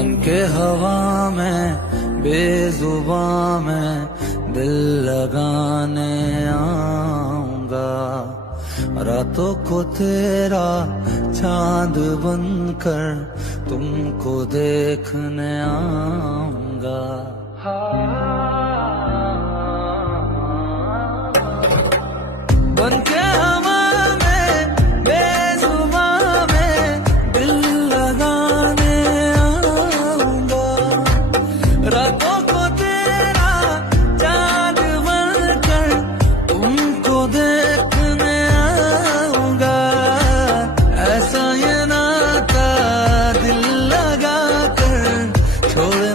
बन के हवा में बेजुबां में दिल लगाने आऊंगा, रातों को तेरा चांद बनकर तुमको देखने आऊंगा।